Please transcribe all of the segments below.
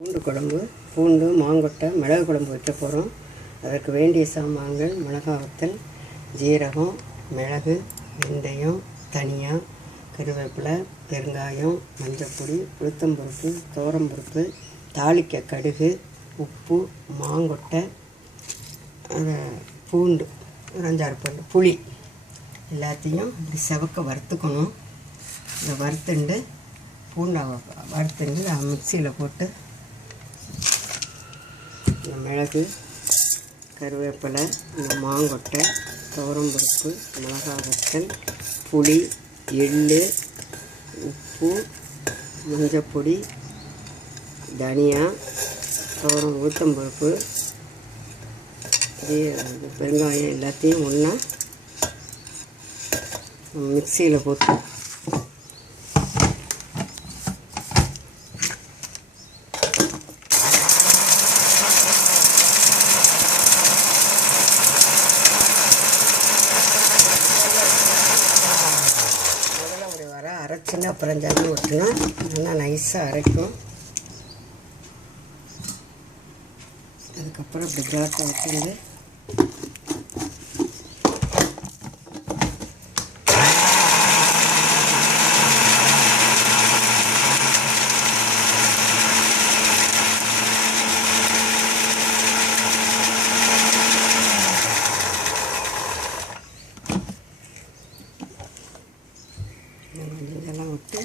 பூண்டு குழம்பு, பூண்டு மாங்கொட்டை மிளகு குழம்பு வைக்க போகிறோம். அதற்கு வேண்டிய சாமான்கள்: மிளகாய் வத்தல், ஜீரகம், மிளகு, வெந்தயம், தனியா, கருவேப்பிலை, பெருங்காயம், மஞ்சப்பொடி, உளுத்தம்பருப்பு, துவரம்பருப்பு, தாளிக்க கடுகு, உப்பு, மாங்கொட்டை, பூண்டு ஒரு 5-6 பல், புளி எல்லாத்தையும் இப்படி செவக்க வறுத்துக்கணும். இதை வறுத்துண்டு பூண்டை வறுத்துண்டு மிக்சியில் போட்டு இந்த மிளகு, கருவேப்பிலை, இந்த மாங்கொட்டை, துவரம்பருப்பு, மிளகாய் வத்தல், புளி, எள்ளு, உப்பு, மஞ்சப்பொடி, தனியா, உளுத்தம்பருப்பு, பெருங்காயம் எல்லாத்தையும் ஒன்றா மிக்சியில் போட்டு அரைச்சின்னா அப்புறம் ஜல்லி விட்டுனா நல்லா நைஸாக அரைக்கும். அதுக்கப்புறம் இப்படி ஜாட்டை விட்டுண்டு இதெல்லாம் விட்டு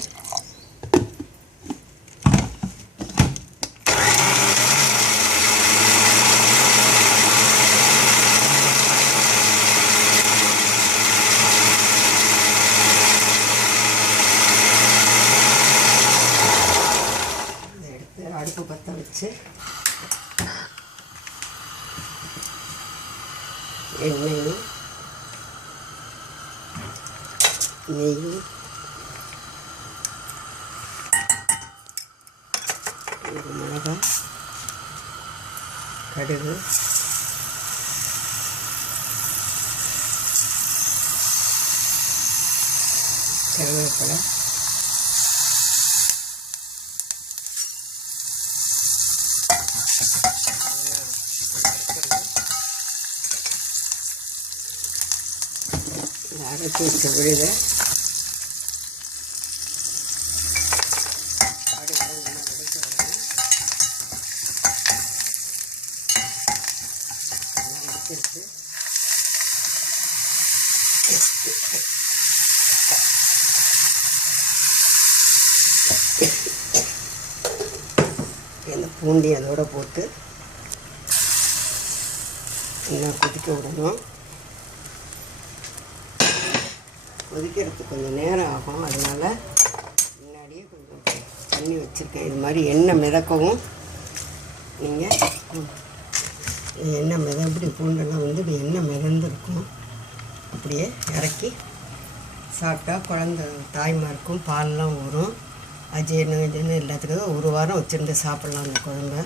எடுத்து அடுப்பு பற்ற வச்சு எண்ணெய், நெய், மிளகாய், கடுகு, கருவேப்பிலை, அரைச்சி வச்ச விழுதை இந்த பூண்டி அதோடு போட்டு இன்னும் கொதிக்க விடணும். கொதிக்கிறதுக்கு கொஞ்சம் நேரம் ஆகும். அதனால் முன்னாடியே கொஞ்சம் தண்ணி வச்சுருக்கேன். இது மாதிரி எண்ணெய் மிதக்கவும் நீங்கள் எண்ணெய் இப்படி பூண்டெல்லாம் வந்து இப்படி எண்ணெய் மிதந்துருக்கும். அப்படியே இறக்கி சாப்பிட்டா குழந்த தாய்மாருக்கும் பால்லாம் வரும். அஜீரணம் இதுன்னு எல்லாத்துக்கும் 1 வாரம் வச்சுருந்து சாப்பிட்லாம் அந்த குழம்பை.